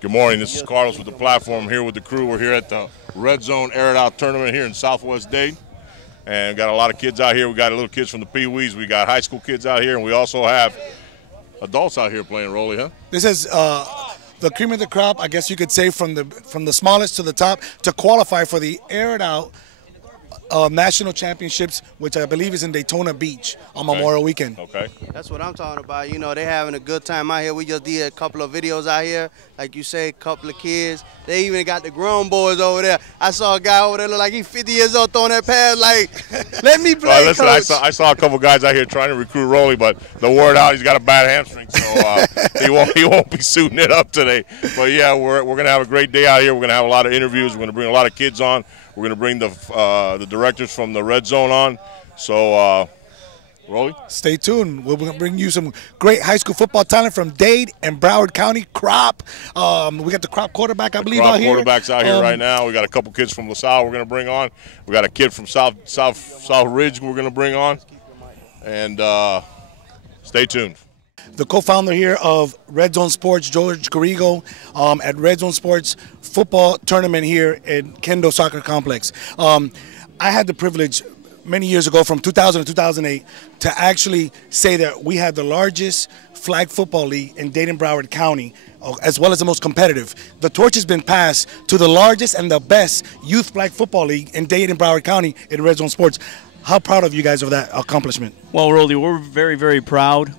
Good morning. This is Carlos with the platform here with the crew. We're here at the Red Zone Air It Out tournament here in Southwest Dayton. And got a lot of kids out here. We got little kids from the Pee-wees. We got high school kids out here. And we also have adults out here playing Rolly, huh? This is the cream of the crop, I guess you could say, from the smallest to the top to qualify for the Air It Out National Championships, which I believe is in Daytona Beach on Memorial Weekend. Okay. That's what I'm talking about. You know, they having a good time out here. We just did a couple of videos out here. Like you say, a couple of kids. They even got the grown boys over there. I saw a guy over there look like he's 50 years old throwing that pass like, let me play, listen, coach. I saw a couple guys out here trying to recruit Rolly, but the word out he's got a bad hamstring, so he won't be suiting it up today. But yeah, we're gonna have a great day out here. We're gonna have a lot of interviews. We're gonna bring a lot of kids on. We're gonna bring the directors from the Red Zone on. So Rolly, stay tuned. We're going to bring you some great high school football talent from Dade and Broward County. Crop. We got the Crop quarterback, I believe, out here. Quarterback's out here right now. We got a couple kids from LaSalle we're going to bring on. We got a kid from South Ridge we're going to bring on. And stay tuned. The co-founder here of Red Zone Sports, George Garrigo, at Red Zone Sports football tournament here in Kendo Soccer Complex. I had the privilege many years ago, from 2000 to 2008, to actually say that we had the largest flag football league in Dade and Broward County, as well as the most competitive. The torch has been passed to the largest and the best youth flag football league in Dade and Broward County in Red Zone Sports. How proud of you guys of that accomplishment? Well, Rolly, we're very, very proud.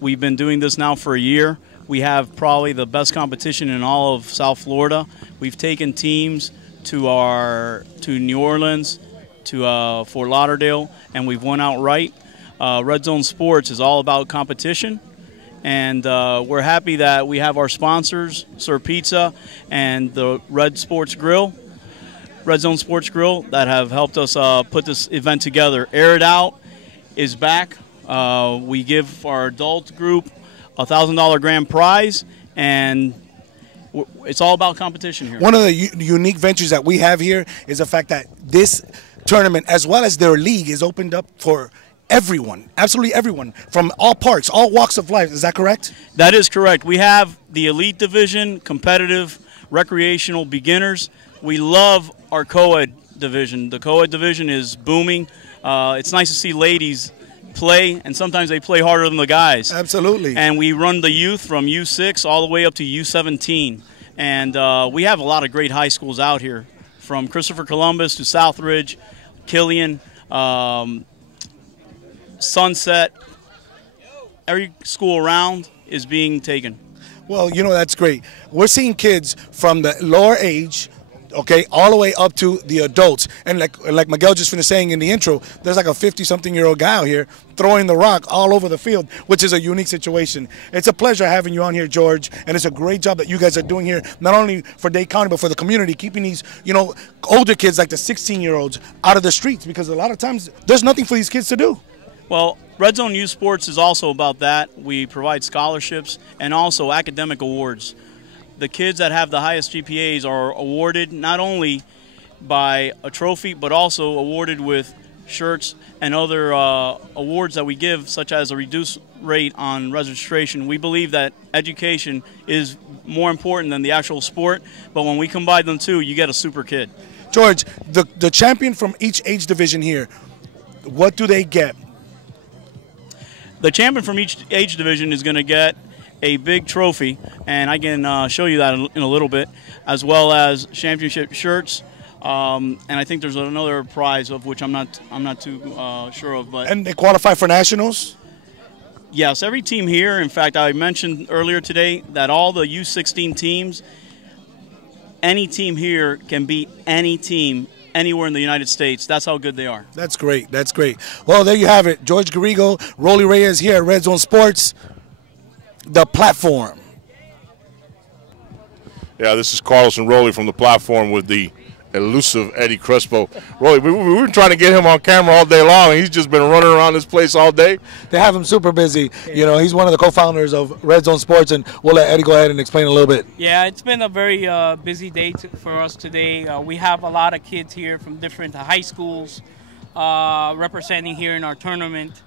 We've been doing this now for a year. We have probably the best competition in all of South Florida. We've taken teams to New Orleans, to Fort Lauderdale, and we've won outright. Red Zone Sports is all about competition, and we're happy that we have our sponsors, Sir Pizza and the Red Zone Sports Grill, that have helped us put this event together. Air It Out is back. We give our adult group a $1,000 grand prize, and it's all about competition here. One of the unique ventures that we have here is the fact that this tournament, as well as their league, is opened up for everyone, absolutely everyone, from all parts, all walks of life. Is that correct? That is correct. We have the elite division, competitive, recreational, beginners. We love our co-ed division. The co-ed division is booming. It's nice to see ladies play, and sometimes they play harder than the guys. Absolutely. And we run the youth from U6 all the way up to U17. And we have a lot of great high schools out here, from Christopher Columbus to Southridge, Killian, Sunset. Every school around is being taken. Well, you know, that's great. We're seeing kids from the lower age, okay, all the way up to the adults. And like Miguel just finished saying in the intro, there's like a 50-something-year-old guy out here throwing the rock all over the field, which is a unique situation. It's a pleasure having you on here, George, and it's a great job that you guys are doing here, not only for Dade County, but for the community, keeping these, you know, older kids like the 16-year-olds out of the streets, because a lot of times there's nothing for these kids to do. Well, Red Zone Youth Sports is also about that. We provide scholarships and also academic awards. The kids that have the highest GPAs are awarded not only by a trophy, but also awarded with shirts and other awards that we give, such as a reduced rate on registration. We believe that education is more important than the actual sport, but when we combine them two, you get a super kid. George, the champion from each age division here, what do they get? The champion from each age division is going to get a big trophy, and I can show you that in a little bit, as well as championship shirts, and I think there's another prize of which I'm not too sure of. But and they qualify for nationals? Yes, every team here. In fact, I mentioned earlier today that all the U16 teams, any team here can beat any team anywhere in the United States. That's how good they are. That's great. That's great. Well, there you have it. George Garrigo, Rolly Reyes here at Red Zone Sports, the platform. Yeah, this is Carlos and Rolly from the platform with the elusive Eddie Crespo. Rolly, we were trying to get him on camera all day long, and he's just been running around this place all day. They have him super busy. You know, he's one of the co-founders of Red Zone Sports, and we'll let Eddie go ahead and explain a little bit. Yeah, it's been a very busy day for us today. We have a lot of kids here from different high schools representing here in our tournament.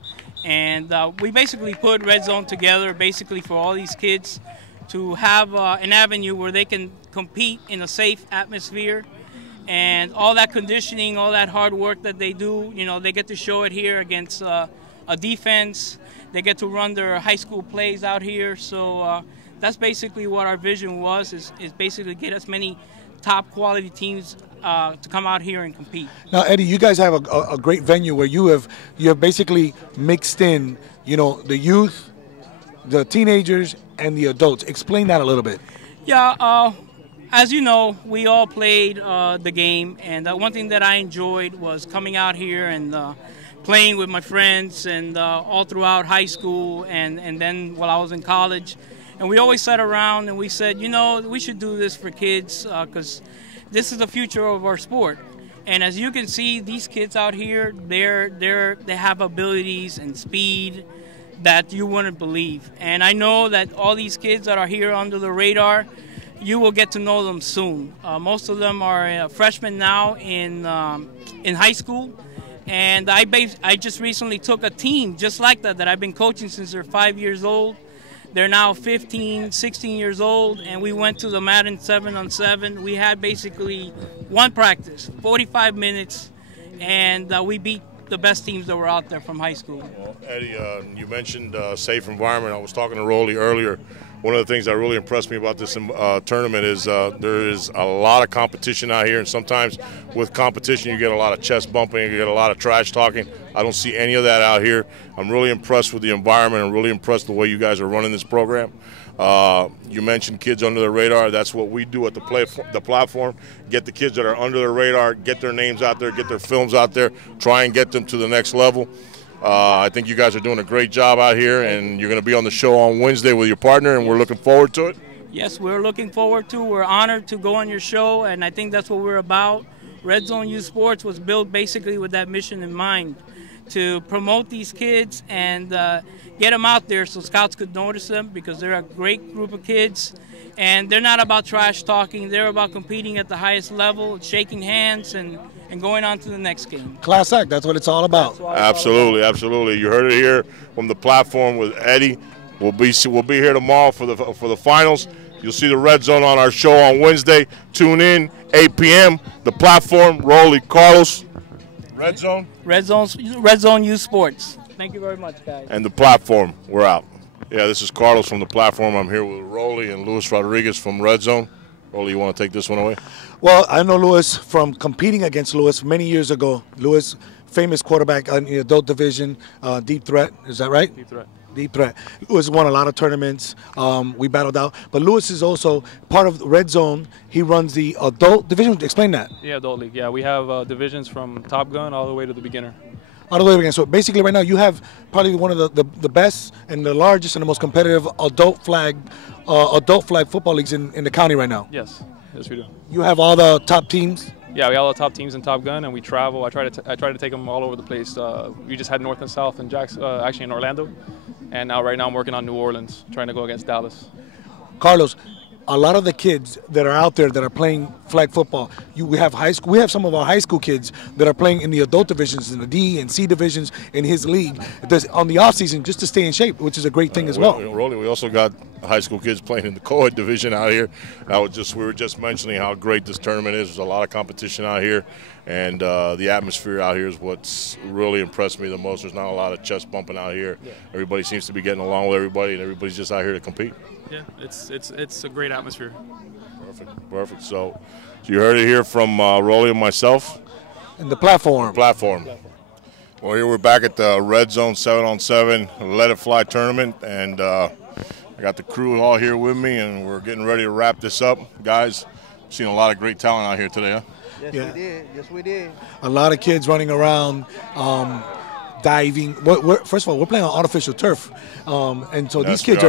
And we basically put Red Zone together basically for all these kids to have an avenue where they can compete in a safe atmosphere. And all that conditioning, all that hard work that they do, you know, they get to show it here against a defense. They get to run their high school plays out here. So that's basically what our vision was, is basically get as many top quality teams to come out here and compete. Now, Eddie, you guys have a great venue where you have basically mixed in, you know, the youth, the teenagers, and the adults. Explain that a little bit. Yeah, as you know, we all played the game, and one thing that I enjoyed was coming out here and playing with my friends, and all throughout high school, and then while I was in college. And we always sat around and we said, you know, we should do this for kids because this is the future of our sport. And as you can see, these kids out here, they have abilities and speed that you wouldn't believe. And I know that all these kids that are here under the radar, you will get to know them soon. Most of them are freshmen now in high school. And I just recently took a team just like that I've been coaching since they're 5 years old. They're now 15, 16 years old, and we went to the Madden 7-on-7. We had basically one practice, 45 minutes, and we beat the best teams that were out there from high school. Well, Eddie, you mentioned safe environment. I was talking to Rolly earlier. One of the things that really impressed me about this tournament is there is a lot of competition out here, and sometimes with competition you get a lot of chest bumping, you get a lot of trash talking. I don't see any of that out here. I'm really impressed with the environment. I'm really impressed with the way you guys are running this program. You mentioned kids under the radar. That's what we do at the platform. Get the kids that are under the radar, get their names out there, get their films out there, try and get them to the next level. I think you guys are doing a great job out here, and you're going to be on the show on Wednesday with your partner, and we're looking forward to it. Yes, we're looking forward to. We're honored to go on your show, and I think that's what we're about. Red Zone Youth Sports was built basically with that mission in mind, to promote these kids and get them out there so scouts could notice them, because they're a great group of kids. And they're not about trash talking. They're about competing at the highest level, shaking hands, and going on to the next game. Class act, that's what it's all about. Absolutely, absolutely. You heard it here from the platform with Eddie. We'll be here tomorrow for the finals. You'll see the Red Zone on our show on Wednesday. Tune in, 8 p.m. The platform, Rolly, Carlos. Red Zone. Red Zone Youth Sports. Thank you very much, guys. And the platform, we're out. Yeah, this is Carlos from the platform. I'm here with Rolly and Luis Rodriguez from Red Zone. Rolly, you want to take this one away? Well, I know Luis from competing against Luis many years ago. Luis, famous quarterback in the adult division, deep threat. Is that right? Deep threat. Deep threat. Luis won a lot of tournaments. We battled out. But Luis is also part of Red Zone. He runs the adult division. Explain that. Yeah, adult league. Yeah, we have divisions from Top Gun all the way to the beginner. All the way again. So basically, right now you have probably one of the best and the largest and the most competitive adult flag football leagues in the county right now. Yes, yes we do. You have all the top teams. Yeah, we have all the top teams in Top Gun, and we travel. I try to take them all over the place. We just had North and South in actually in Orlando, and now right now I'm working on New Orleans, trying to go against Dallas. Carlos, a lot of the kids that are out there that are playing flag football, we have high school. We have some of our high school kids that are playing in the adult divisions, in the D and C divisions in his league, on the off season just to stay in shape, which is a great thing as well. Rolly, we also got high school kids playing in the co-ed division out here. We were just mentioning how great this tournament is. There's a lot of competition out here, and the atmosphere out here is what's really impressed me the most. There's not a lot of chest bumping out here. Yeah. Everybody seems to be getting along with everybody, and everybody's just out here to compete. Yeah, it's a great atmosphere. Perfect. So you heard it here from Rolly and myself. And the platform. Well, here we're back at the Red Zone 7-on-7 Let It Fly tournament, and I got the crew all here with me, and we're getting ready to wrap this up. Guys, I've seen a lot of great talent out here today, huh? Yes, yeah. We did. Yes, we did. A lot of kids running around, diving. First of all, we're playing on artificial turf, and so these kids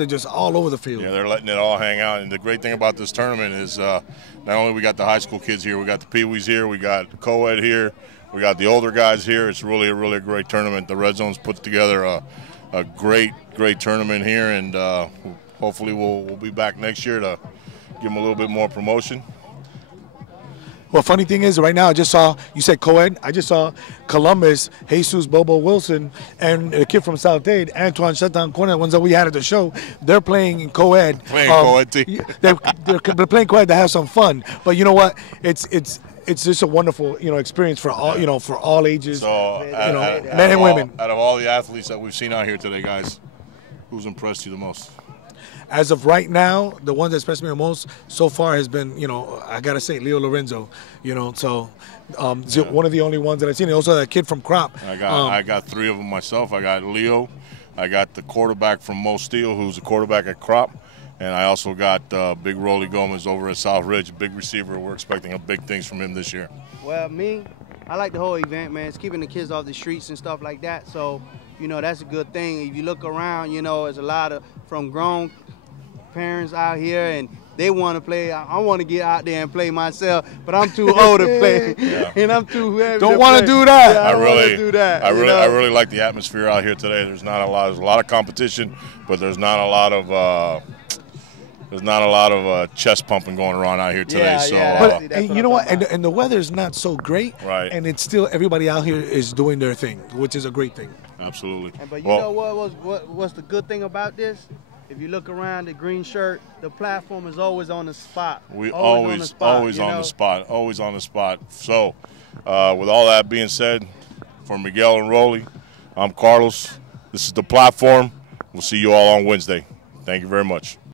are just all over the field. Yeah, they're letting it all hang out. And the great thing about this tournament is not only we got the high school kids here, we got the Pee-wees here, we got co-ed here, we got the older guys here. It's really a great tournament. The Red Zone's put together a great tournament here, and hopefully we'll be back next year to give them a little bit more promotion. Well, funny thing is, right now I just saw, you said co-ed, I just saw Columbus, Jesus Bobo Wilson, and a kid from South Dade, Antoine Shatan Corner, ones that we had at the show, they're playing in co-ed. Playing co-ed team. They're playing co-ed to have some fun. But you know what? It's just a wonderful, experience for all, for all ages, So, men and women. Out of all the athletes that we've seen out here today, guys, who's impressed you the most? As of right now, the one that impressed me the most so far has been, I gotta say, Leo Lorenzo. So one of the only ones that I've seen. Also, that kid from Crop. I got 3 of them myself. I got Leo, I got the quarterback from Mo Steele, who's the quarterback at Crop, and I also got Big Rolly Gomez over at South Ridge, big receiver. We're expecting big things from him this year. Well, I like the whole event, man. It's keeping the kids off the streets and stuff like that. So, that's a good thing. If you look around, there's a lot of from grown parents out here, and they want to play. I want to get out there and play myself, but I'm too old to play, and I'm too heavy. Don't want to do that. Yeah, I really do that. I really like the atmosphere out here today. There's a lot of competition, but there's not a lot of chest pumping going around out here today. But you know what? And the weather's not so great, right? And it's still everybody out here is doing their thing, which is a great thing. Absolutely. But know what's the good thing about this? If you look around the green shirt, the platform is always on the spot. We always on the spot. So, with all that being said, for Miguel and Rolly, I'm Carlos. This is the platform. We'll see you all on Wednesday. Thank you very much.